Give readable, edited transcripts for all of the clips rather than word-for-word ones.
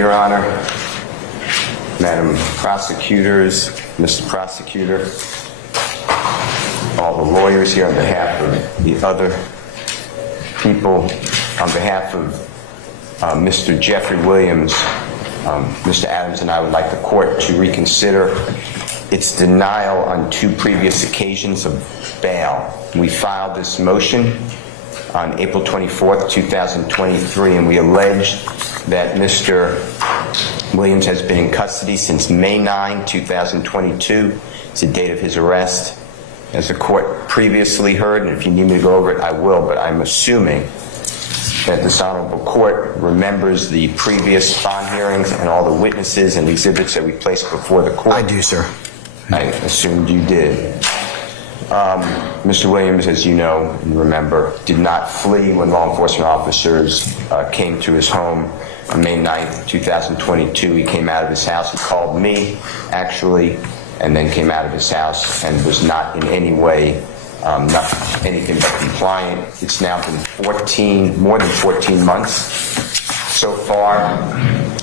Your Honor, Madam Prosecutors, Mr. Prosecutor, all the lawyers here on behalf of the other people, on behalf of Mr. Jeffery Williams, Mr. Adams and I would like the court to reconsider its denial on 2 previous occasions of bail. We filed this motion on April 24th, 2023, and we allege that Mr. Williams has been in custody since May 9, 2022. It's the date of his arrest. As the court previously heard, and if you need me to go over it, I will, but I'm assuming that this honorable court remembers the previous bond hearings and all the witnesses and exhibits that we placed before the court. I do, sir. I assumed you did. Mr. Williams, as you know and remember, did not flee when law enforcement officers came to his home on May 9th, 2022. He came out of his house. He called me, actually, and then came out of his house and was not in any way anything but compliant. It's now been more than 14 months so far.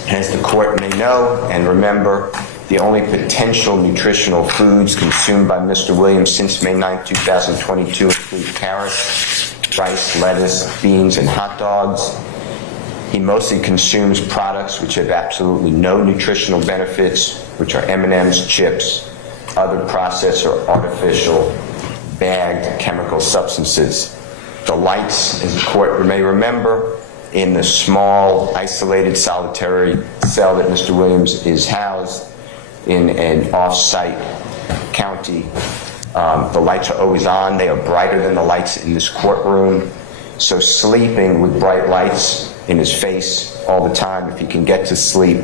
As the court may know and remember, the only potential nutritional foods consumed by Mr. Williams since May 9, 2022 include carrots, rice, lettuce, beans, and hot dogs. He mostly consumes products which have absolutely no nutritional benefits, which are M&Ms, chips, other processed or artificial bagged chemical substances. The lights, as the court may remember, in the small, isolated, solitary cell that Mr. Williams is housed in an off-site county, the lights are always on. They are brighter than the lights in this courtroom. So sleeping with bright lights in his face all the time, if he can get to sleep,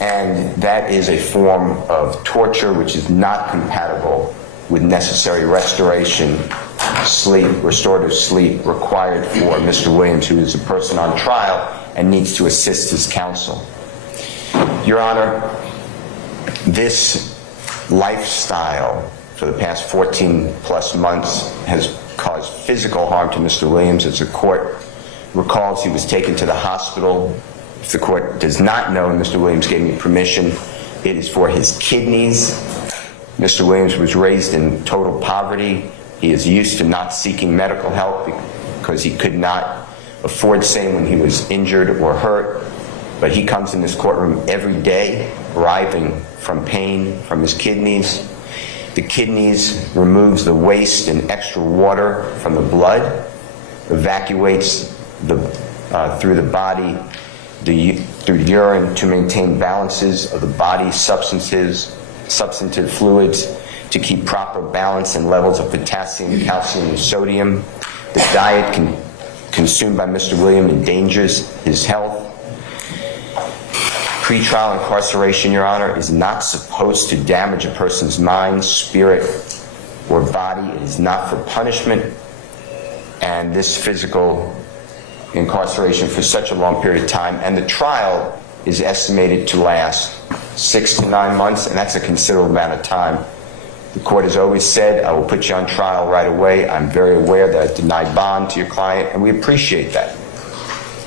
and that is a form of torture which is not compatible with necessary restoration, sleep, restorative sleep required for Mr. Williams, who is a person on trial and needs to assist his counsel. Your Honor, this lifestyle for the past 14 plus months has caused physical harm to Mr. Williams. As the court recalls, he was taken to the hospital. If the court does not know, and Mr. Williams gave me permission, it is for his kidneys. Mr. Williams was raised in total poverty. He is used to not seeking medical help because he could not afford same when he was injured or hurt. But he comes in this courtroom every day, writhing from pain from his kidneys. The kidneys removes the waste and extra water from the blood, evacuates through the body, through urine to maintain balances of the body's substantive fluids, to keep proper balance and levels of potassium, calcium, and sodium. The diet consumed by Mr. Williams endangers his health. Pretrial incarceration, Your Honor, is not supposed to damage a person's mind, spirit, or body. It is not for punishment. And this physical incarceration for such a long period of time, and the trial is estimated to last 6 to 9 months, and that's a considerable amount of time. The court has always said, I will put you on trial right away. I'm very aware that I denied bond to your client, and we appreciate that.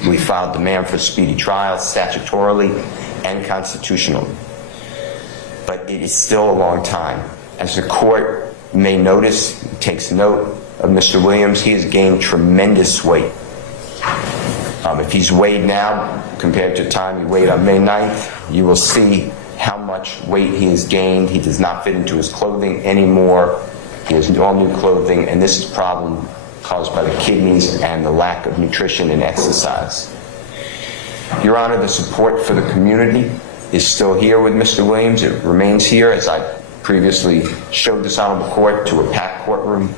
We filed demand for speedy trial statutorily and constitutionally. But it is still a long time. As the court may notice, takes note of Mr. Williams, he has gained tremendous weight. If he's weighed now compared to the time he weighed on May 9th, you will see how much weight he has gained. He does not fit into his clothing anymore. He has all new clothing, and this is a problem caused by the kidneys and the lack of nutrition and exercise. Your Honor, the support for the community is still here with Mr. Williams. It remains here, as I previously showed this honorable court, to a packed courtroom.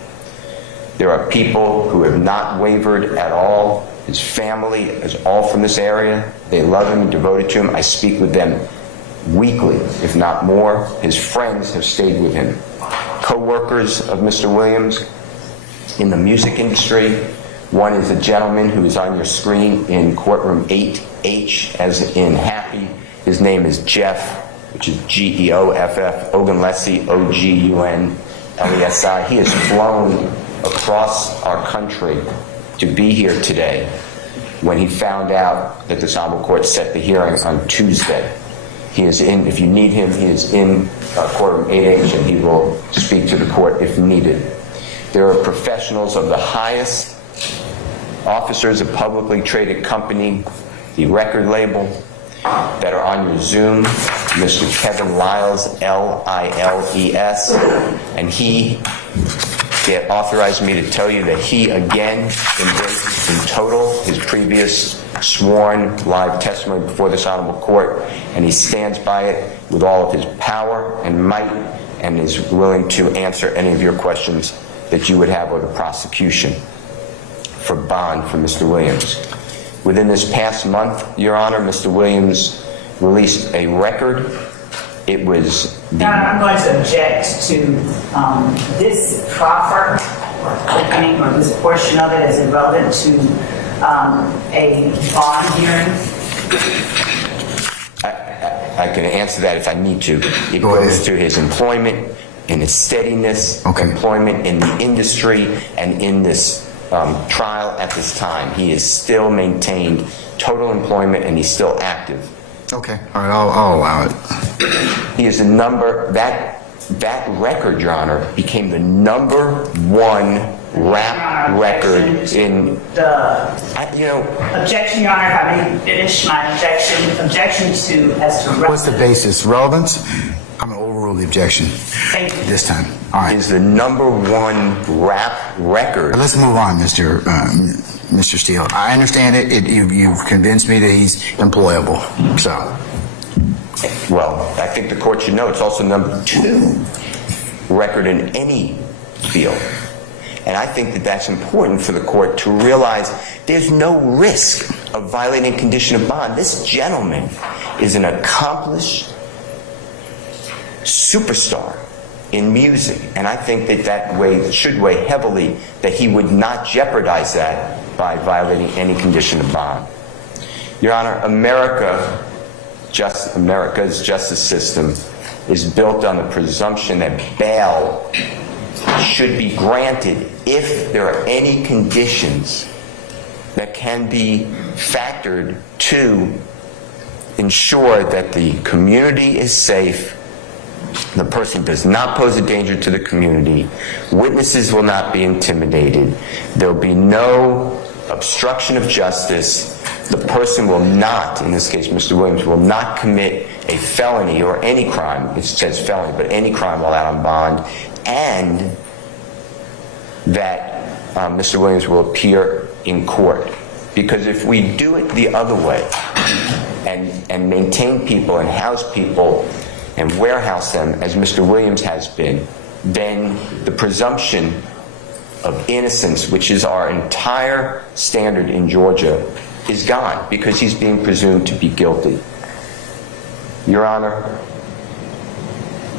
There are people who have not wavered at all. His family is all from this area. They love him, devoted to him. I speak with them weekly, if not more. His friends have stayed with him. Co-workers of Mr. Williams in the music industry. One is a gentleman who is on your screen in courtroom 8H, as in happy. His name is Jeff, which is Geoff, Ogunlesi, Ogunlesi. He has flown across our country to be here today. when he found out that this honorable court set the hearing on Tuesday. He is in, if you need him, he is in courtroom 8H, and he will speak to the court if needed. There are professionals of the highest, officers of publicly traded company, the record label, that are on your Zoom. Mr. Kevin Liles, L-I-L-E-S, and he authorized me to tell you that he again embraced in total his previous sworn live testimony before this honorable court, and he stands by it with all of his power and might, and is willing to answer any of your questions that you would have of the prosecution for bond for Mr. Williams. Within this past month, Your Honor, Mr. Williams released a record. It was the... I'm going to object to this proffer opening, or this portion of it, as irrelevant to a bond hearing. I can answer that if I need to. It goes to his employment and his steadiness, employment in the industry, and in this trial at this time. He has still maintained total employment, and he's still active. Okay, all right, I'll allow it. He is the number, that record, Your Honor, became the #1 rap record in Objection, Your Honor, if I may finish my objection to as to what's the basis? Relevance? I'm going to overrule the objection. Thank you. This time. All right. Is the #1 rap record. Let's move on, Mr. Steele. I understand it. You've convinced me that he's employable. So. Well, I think the court should know it's also #2 record in any field. And I think that that's important for the court to realize there's no risk of violating condition of bond. This gentleman is an accomplished superstar in music, and I think that should weigh heavily that he would not jeopardize that by violating any condition of bond. Your Honor, America's justice system is built on the presumption that bail should be granted if there are any conditions that can be factored to ensure that the community is safe, the person does not pose a danger to the community, witnesses will not be intimidated, there will be no obstruction of justice, the person will not, in this case Mr. Williams, will not commit a felony or any crime, it says felony, but any crime while out on bond, and that Mr. Williams will appear in court. Because if we do it the other way and maintain people and house people and warehouse them as Mr. Williams has been, then the presumption of innocence, which is our entire standard in Georgia, is gone because he's being presumed to be guilty. Your Honor,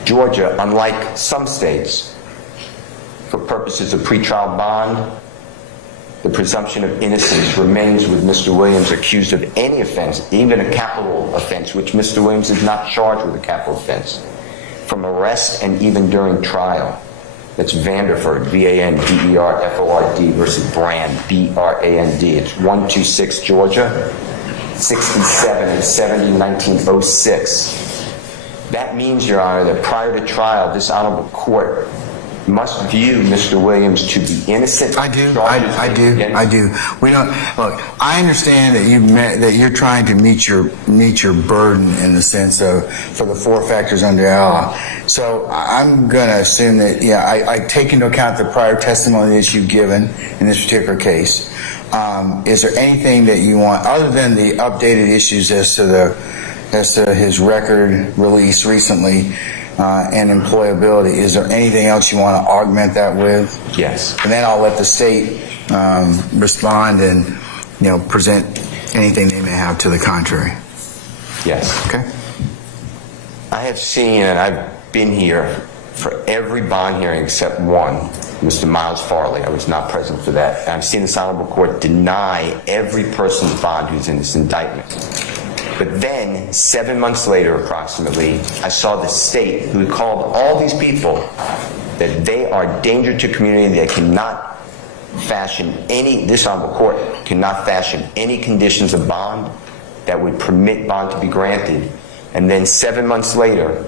Georgia, unlike some states, for purposes of pretrial bond, the presumption of innocence remains with Mr. Williams accused of any offense, even a capital offense, which Mr. Williams is not charged with a capital offense, from arrest and even during trial. That's Vanderford, V-A-N-D-E-R-F-O-R-D versus Brand, B-R-A-N-D. It's 126 Georgia, 67 and 70, 1906. That means, Your Honor, that prior to trial, this honorable court must view Mr. Williams to be innocent. I do. We don't look. I understand that you're trying to meet your burden in the sense of for the 4 factors under Allah. So I'm going to assume that I take into account the prior testimony that you've given in this particular case. Is there anything that you want other than the updated issues as to his record release recently? And employability. Is there anything else you want to augment that with? Yes. And then I'll let the state respond and present anything they may have to the contrary. Yes. Okay. I have seen, and I've been here for every bond hearing except one, Mr. Miles Farley. I was not present for that. I've seen this honorable court deny every person's bond who's in this indictment. But then, 7 months later, approximately, I saw the state who had called all these people that they are a danger to community, they cannot this honorable court cannot fashion any conditions of bond that would permit bond to be granted, and then 7 months later,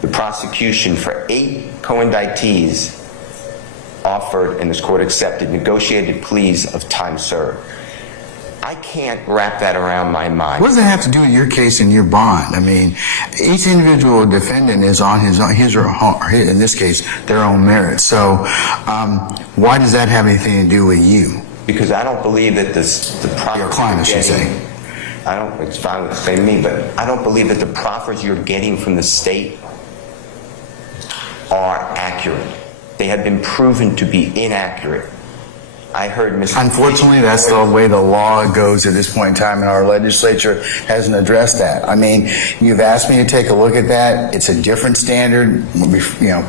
the prosecution for 8 co-indictees offered, and this court accepted, negotiated pleas of time served. I can't wrap that around my mind. What does that have to do with your case and your bond? I mean, each individual defendant is on his or her, in this case, their own merit. So why does that have anything to do with you? Because I don't believe that the Your client, I should say. it's fine with saying me, but I don't believe that the proffers you're getting from the state are accurate. They have been proven to be inaccurate. I heard Mr. Unfortunately, that's the way the law goes at this point in time, and our legislature hasn't addressed that. I mean, you've asked me to take a look at that. It's a different standard,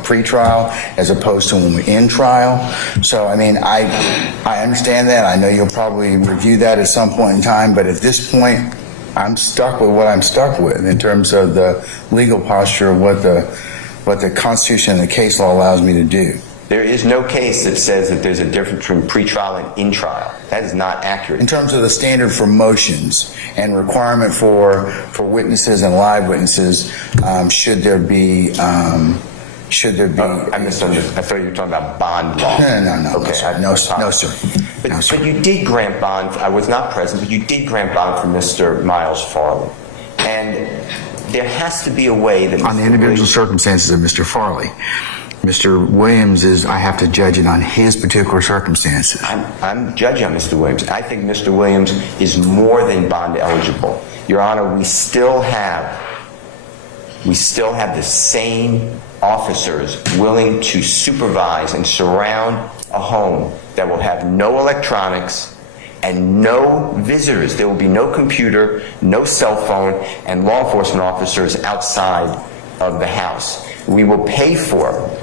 pre-trial, as opposed to when we're in trial. So, I mean, I understand that. I know you'll probably review that at some point in time, but at this point, I'm stuck with what I'm stuck with in terms of the legal posture of what the Constitution and the case law allows me to do. There is no case that says that there's a difference between pre-trial and in-trial. That is not accurate. In terms of the standard for motions and requirement for witnesses and live witnesses, should there be? I misunderstood. I thought you were talking about bond law. No. Okay. No, sir. But you did grant bond. I was not present, but you did grant bond for Mr. Miles Farley. And there has to be a way that On the individual circumstances of Mr. Farley. Mr. Williams I have to judge it on his particular circumstances. I'm judging on Mr. Williams. I think Mr. Williams is more than bond eligible. Your Honor, we still have the same officers willing to supervise and surround a home that will have no electronics and no visitors. There will be no computer, no cell phone, and law enforcement officers outside of the house. We will pay for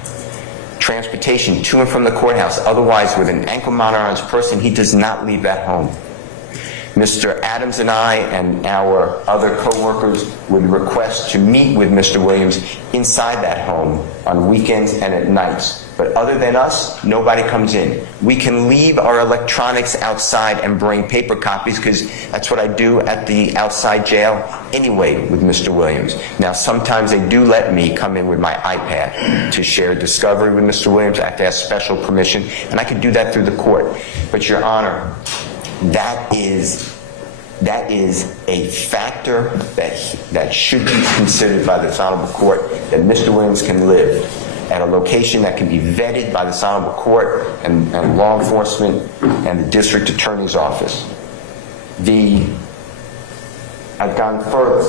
transportation to and from the courthouse. Otherwise, with an ankle monitor on his person, he does not leave that home. Mr. Adams and I and our other co-workers would request to meet with Mr. Williams inside that home on weekends and at nights. But other than us, nobody comes in. We can leave our electronics outside and bring paper copies, because that's what I do at the outside jail anyway with Mr. Williams. Now, sometimes they do let me come in with my iPad to share discovery with Mr. Williams. I have to ask special permission, and I can do that through the court. But, Your Honor, that is a factor that should be considered by this honorable court, that Mr. Williams can live at a location that can be vetted by this honorable court and law enforcement and the district attorney's office. I've gone further.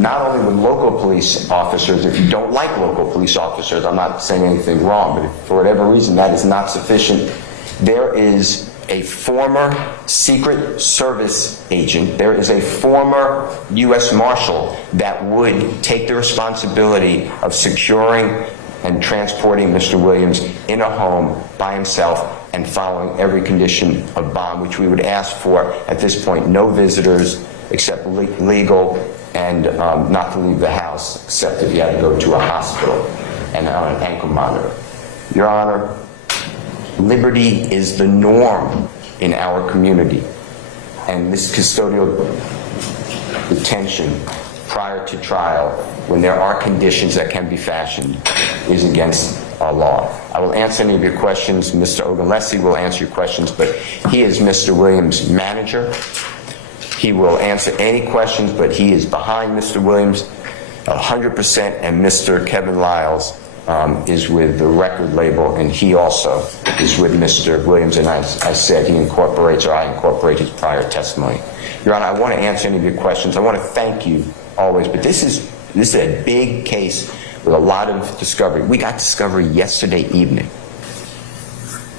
Not only with local police officers, if you don't like local police officers, I'm not saying anything wrong, but if for whatever reason that is not sufficient, there is a former Secret Service agent, there is a former U.S. Marshal that would take the responsibility of securing and transporting Mr. Williams in a home by himself and following every condition of bond, which we would ask for at this point: no visitors except legal, and not to leave the house except if you had to go to a hospital and on an ankle monitor. Your Honor, liberty is the norm in our community, and this custodial detention prior to trial, when there are conditions that can be fashioned, is against our law. I will answer any of your questions. Mr. Ogunlesi will answer your questions, but he is Mr. Williams' manager. He will answer any questions, but he is behind Mr. Williams 100%, and Mr. Kevin Lyles is with the record label, and he also is with Mr. Williams, and I said I incorporate his prior testimony. Your Honor, I want to answer any of your questions. I want to thank you always, but this is a big case with a lot of discovery. We got discovery yesterday evening.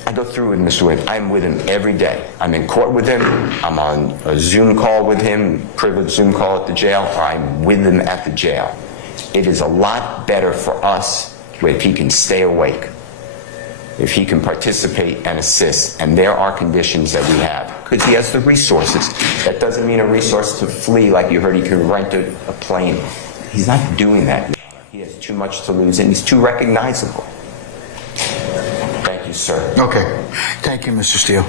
I go through with Mr. Williams. I'm with him every day. I'm in court with him. I'm on a Zoom call with him, privileged Zoom call at the jail, or I'm with him at the jail. It is a lot better for us if he can stay awake, if he can participate and assist, and there are conditions that we have, because he has the resources. That doesn't mean a resource to flee, like you heard he can rent a plane. He's not doing that. He has too much to lose, and he's too recognizable. Thank you. you, sir. Okay. Thank you, Mr. Steele.